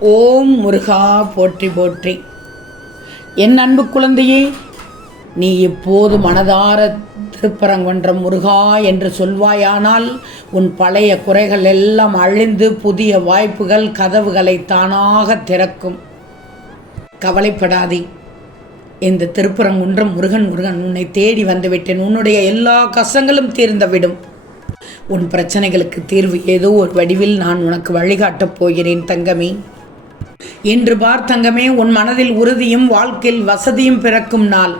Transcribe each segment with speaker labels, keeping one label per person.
Speaker 1: ஓம் முருகா போற்றி போற்றி. என் அன்பு குழந்தையே நீ இப்போது மனதார திருப்பரங்குன்ற முருகா என்று சொல்வாயானால் உன் பழைய குறைகள் எல்லாம் அழிந்து புதிய வாய்ப்புகள் கதவுகளை தானாக திறக்கும். கவலைப்படாதே. இந்த திருப்பரங்குன்றம் முருகன் முருகன் உன்னை தேடி வந்துவிட்டேன். உன்னுடைய எல்லா கஷ்டங்களும் தீர்ந்துவிடும் உன் பிரச்சனைகளுக்கு தீர்வு ஏதோ ஒரு வடிவில் நான் உனக்கு வழிகாட்டப் போகிறேன் தங்கமே. இன்று பார் தங்கமே உன் மனதில் உறுதியும் வாழ்க்கையில் வசதியும் பிறக்கும் நாள்.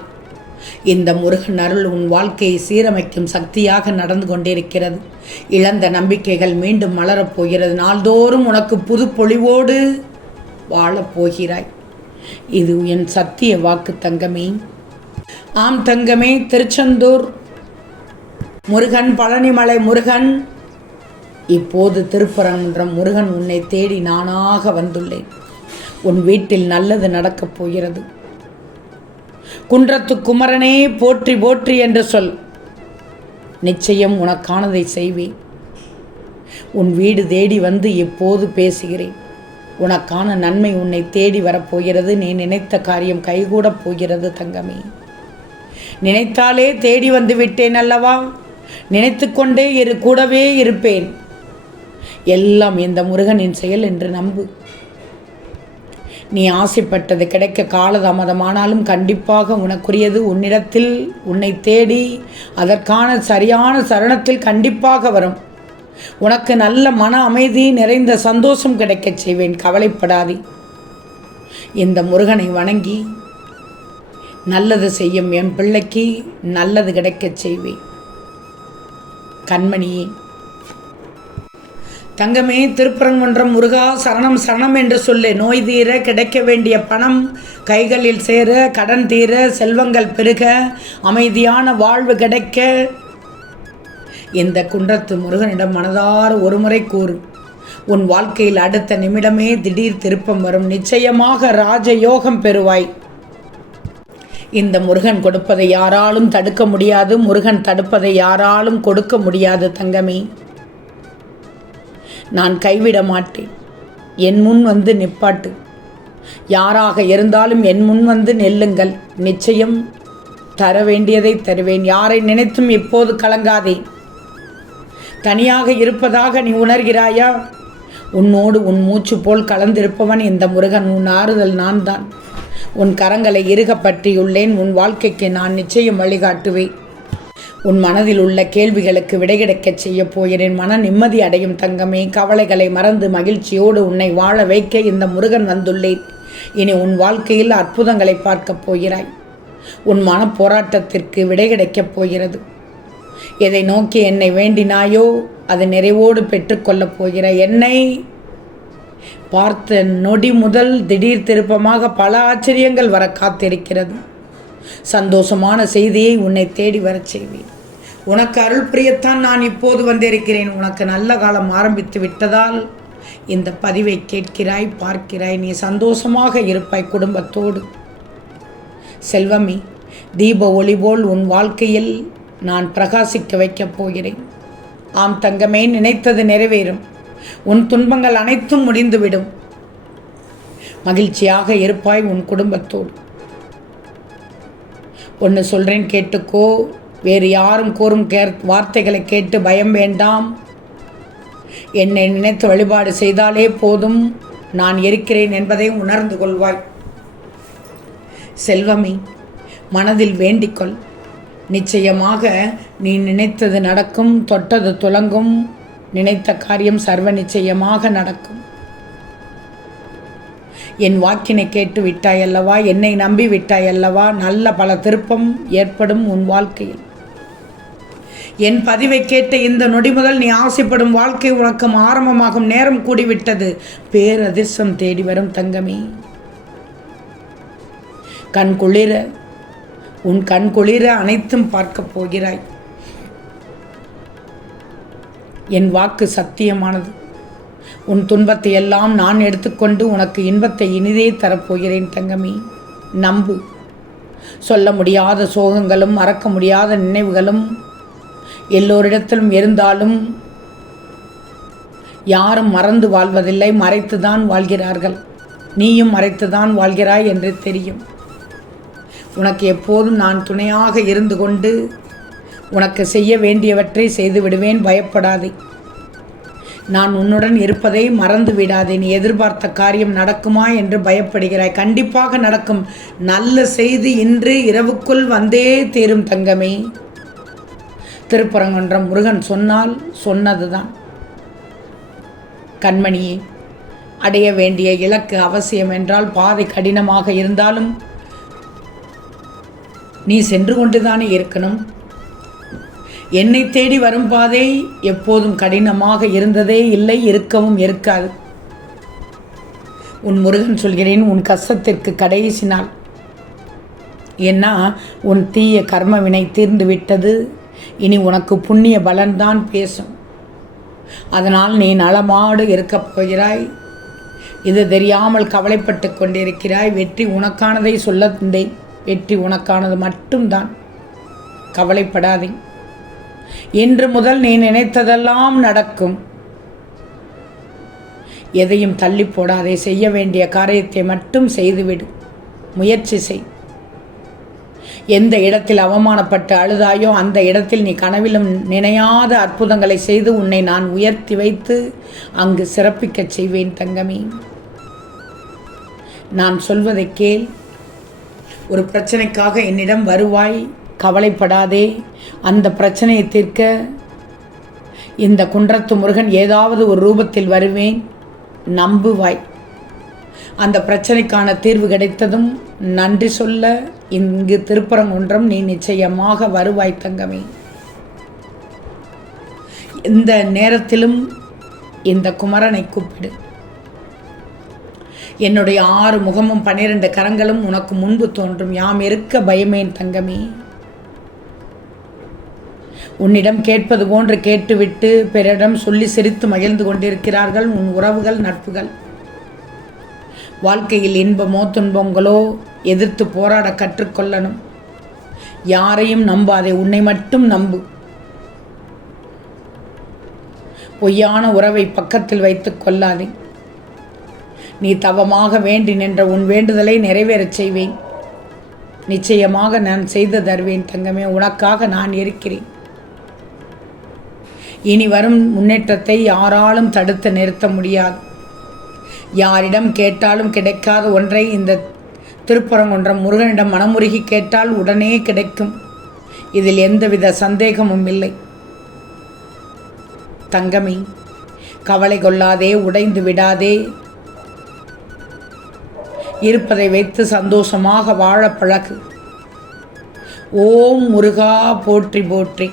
Speaker 1: இந்த முருகன் அருள் உன் வாழ்க்கையை சீரமைக்கும் சக்தியாக நடந்து கொண்டிருக்கிறது. இழந்த நம்பிக்கைகள் மீண்டும் மலரப் போகிறது. நாள்தோறும் உனக்கு புது பொழிவோடு வாழப்போகிறாய் இது என் சத்திய வாக்கு தங்கமே. ஆம் தங்கமே திருச்செந்தூர். முருகன் பழனிமலை முருகன். இப்போது திருப்பரங்குன்றம் முருகன் உன்னை தேடி நானாக வந்துள்ளேன். உன் வீட்டில் நல்லது நடக்கப் போகிறது. குன்றத்து குமரனே போற்றி போற்றி என்று சொல். நிச்சயம் உனக்கானதை செய்வேன். உன் வீடு தேடி வந்து எப்போது பேசுகிறேன்? உனக்கான நன்மை உன்னை தேடி வரப்போகிறது நீ நினைத்த காரியம் கைகூடப் போகிறது தங்கமே. நினைத்தாலே தேடி வந்து விட்டேன் அல்லவா? நினைத்து கொண்டே இரு கூடவே இருப்பேன். எல்லாம் இந்த முருகனின் செயல் என்று நம்பு. நீ ஆசைப்பட்டது கிடைக்க காலதாமதமானாலும் கண்டிப்பாக உனக்குரியது உன்னிடத்தில் உன்னை தேடி அதற்கான சரியான சரணத்தில் கண்டிப்பாக வரும். உனக்கு நல்ல மன அமைதி நிறைந்த சந்தோஷம் கிடைக்கச் செய்வேன். கவலைப்படாதே. இந்த முருகனை வணங்கி நல்லது செய்யும் என் பிள்ளைக்கு நல்லது கிடைக்கச் செய்வேன். கண்மணியே தங்கமே திருப்பரங்குன்றம் முருகா சரணம் சரணம் என்று சொல்லு. நோய் தீர கிடைக்க வேண்டிய பணம் கைகளில் சேர கடன் தீர செல்வங்கள் பெருக அமைதியான வாழ்வு கிடைக்க. இந்த குன்றத்து முருகனிடம் மனதார ஒருமுறை கூறும் உன் வாழ்க்கையில் அடுத்த நிமிடமே திடீர் திருப்பம் வரும். நிச்சயமாக ராஜயோகம் பெறுவாய். இந்த முருகன் கொடுப்பதை யாராலும் தடுக்க முடியாது. முருகன் தடுப்பதை யாராலும் கொடுக்க முடியாது தங்கமே. நான் கைவிட மாட்டேன். என் முன் வந்து நிப்பாட்டு. யாராக இருந்தாலும் என் முன் வந்து நெல்லுங்கள். நிச்சயம் தர வேண்டியதை தருவேன். யாரை நினைத்தும் இப்போது கலங்காதே. தனியாக இருப்பதாக நீ உணர்கிறாயா? உன்னோடு உன் மூச்சு போல் கலந்திருப்பவன் இந்த முருகன். உன் ஆறுதல் நான் தான் உன் கரங்களை இறுக பற்றியுள்ளேன். உன் வாழ்க்கைக்கு நான் நிச்சயம் வழிகாட்டுவேன். உன் மனதில் உள்ள கேள்விகளுக்கு விடை கிடைக்கச் செய்யப் போகிறேன். மன நிம்மதி அடையும் தங்கமே கவலைகளை மறந்து மகிழ்ச்சியோடு உன்னை வாழ வைக்க இந்த முருகன் வந்துள்ளேன். இனி உன் வாழ்க்கையில் அற்புதங்களை பார்க்கப் போகிறாய். உன் மன போராட்டத்திற்கு விடை கிடைக்கப் போகிறது. எதை நோக்கி என்னை வேண்டினாயோ அதை நிறைவோடு பெற்றுக்கொள்ளப் போகிறாய் என்னை பார்த்த நொடி முதல் திடீர் திருப்பமாக பல ஆச்சரியங்கள் வர காத்திருக்கிறது. சந்தோஷமான செய்தியை உன்னை தேடி வரச் செய்வேன். உனக்கு அருள் புரியத்தான் நான் இப்போது வந்திருக்கிறேன். உனக்கு நல்ல காலம் ஆரம்பித்து விட்டதால் இந்த பதிவை கேட்கிறாய் பார்க்கிறாய். நீ சந்தோஷமாக இருப்பாய் குடும்பத்தோடு. செல்வமே தீப ஒளி போல் உன் வாழ்க்கையில் நான் பிரகாசிக்க வைக்கப் போகிறேன். ஆம் தங்கமே நினைத்தது நிறைவேறும். உன் துன்பங்கள் அனைத்தும் முடிந்துவிடும். மகிழ்ச்சியாக இருப்பாய் உன் குடும்பத்தோடு. ஒன்று சொல்கிறேன் கேட்டுக்கோ. வேறு யாரும் கூறும் கே வார்த்தைகளை கேட்டு பயம் வேண்டாம். என்னை நினைத்து வழிபாடு செய்தாலே போதும். நான் இருக்கிறேன் என்பதை உணர்ந்து கொள்வாய். செல்வமே மனதில் வேண்டிக்கொள். நிச்சயமாக நீ நினைத்தது நடக்கும் தொட்டது துலங்கும். நினைத்த காரியம் சர்வ நிச்சயமாக நடக்கும். என் வாக்கினை கேட்டு விட்டாய் அல்லவா? என்னை நம்பி விட்டாய் அல்லவா? நல்ல பல திருப்பம் ஏற்படும் உன் வாழ்க்கையில். என் பதிவை கேட்ட இந்த நொடி முதல் நீ ஆசைப்படும் வாழ்க்கை உனக்கு ஆரம்பமாகும் நேரம் கூடிவிட்டது. பேரதிர்ஷ்டம் தேடி வரும் தங்கமே. கண் குளிர உன் கண் குளிர அனைத்தும் பார்க்கப் போகிறாய். என் வாக்கு சத்தியமானது. உன் துன்பத்தை எல்லாம் நான் எடுத்துக்கொண்டு உனக்கு இன்பத்தை இனிதே தரப்போகிறேன் தங்கமே. நம்பு. சொல்ல முடியாத சோகங்களும் மறக்க முடியாத நினைவுகளும் எல்லோரிடத்திலும் இருந்தாலும் யாரும் மறந்து வாழ்வதில்லை மறைத்துதான் வாழ்கிறார்கள். நீயும் மறைத்துதான் வாழ்கிறாய் என்று தெரியும். உனக்கு எப்போதும் நான் துணையாக இருந்து கொண்டு உனக்கு செய்ய வேண்டியவற்றை செய்து விடுவேன் பயப்படாதே. நான் உன்னுடன் இருப்பதை மறந்து விடாதே. நீ எதிர்பார்த்த காரியம் நடக்குமா என்று பயப்படுகிறாய். கண்டிப்பாக நடக்கும். நல்ல செய்தி இன்று இரவுக்குள் வந்தே தீரும் தங்கமே. திருப்பரங்குன்றம் முருகன் சொன்னால் சொன்னதுதான். கண்மணியே அடைய வேண்டிய இலக்கு அவசியம் என்றால் பாதை கடினமாக இருந்தாலும் நீ சென்று கொண்டுதானே இருக்கணும். என்னை தேடி வரும் பாதை எப்போதும் கடினமாக இருந்ததே இல்லை இருக்கவும் இருக்காது. உன் முருகன் சொல்கிறேன் உன் கஷ்டத்திற்கு கடைசி நாள். ஏன்னா உன் தீய கர்ம வினை தீர்ந்து விட்டது இனி உனக்கு புண்ணிய பலன்தான் பேசும். அதனால் நீ நலமாடு இருக்கப் போகிறாய். இது தெரியாமல் கவலைப்பட்டு கொண்டிருக்கிறாய். வெற்றி உனக்கானதை சொல்ல தந்தேன். வெற்றி உனக்கானது மட்டும்தான். கவலைப்படாதே. இன்று முதல் நீ நினைத்ததெல்லாம் நடக்கும். எதையும் தள்ளி போடாதே. செய்ய வேண்டிய காரியத்தை மட்டும் செய்துவிடு. முயற்சி செய். எந்த இடத்தில் அவமானப்பட்டு அழுதாயோ அந்த இடத்தில் நீ கனவிலும் நினையாத அற்புதங்களை செய்து உன்னை நான் உயர்த்தி வைத்து அங்கு சிறப்பிக்கச் செய்வேன் தங்கமே. நான் சொல்வதை கேள். ஒரு பிரச்சனைக்காக என்னிடம் வருவாய். கவலைப்படாதே. அந்த பிரச்சனையை தீர்க்க இந்த குன்றத்து முருகன் ஏதாவது ஒரு ரூபத்தில் வருவேன். நம்புவாய். அந்த பிரச்சனைக்கான தீர்வு கிடைத்ததும் நன்றி சொல்ல இங்கு திருப்பரங்குன்றம் நீ நிச்சயமாக வருவாய் தங்கமே. இந்த நேரத்திலும் இந்த குமரனை கூப்பிடு. என்னுடைய ஆறு முகமும் பன்னிரண்டு கரங்களும் உனக்கு முன்பு தோன்றும். யாம் இருக்க பயமேன் தங்கமே. உன்னிடம் கேட்பது போன்று கேட்டுவிட்டு பிறரிடம் சொல்லி சிரித்து மகிழ்ந்து கொண்டிருக்கிறார்கள் உன் உறவுகள் நட்புகள். வாழ்க்கையில் இன்பமோ துன்பங்களோ எதிர்த்து போராட கற்றுக்கொள்ளணும். யாரையும் நம்பாதே உன்னை மட்டும் நம்பு. பொய்யான உறவை பக்கத்தில் வைத்துக் கொள்ளாதே. நீ தவமாக வேண்டி நின்ற உன் வேண்டுதலை நிறைவேறச் செய்வேன். நிச்சயமாக நான் செய்து தருவேன் தங்கமே உனக்காக நான் இருக்கிறேன். இனி வரும் முன்னேற்றத்தை யாராலும் தடுத்து நிறுத்த முடியாது. யாரிடம் கேட்டாலும் கிடைக்காத ஒன்றை இந்த திருப்பரங்குன்றம் முருகனிடம் மனமுருகி கேட்டால் உடனே கிடைக்கும். இதில் எந்தவித சந்தேகமும் இல்லை. தங்கமி கவலை கொள்ளாதே உடைந்து விடாதே. இருப்பதை வைத்து சந்தோஷமாக வாழ பழகு. ஓம் முருகா போற்றி போற்றி.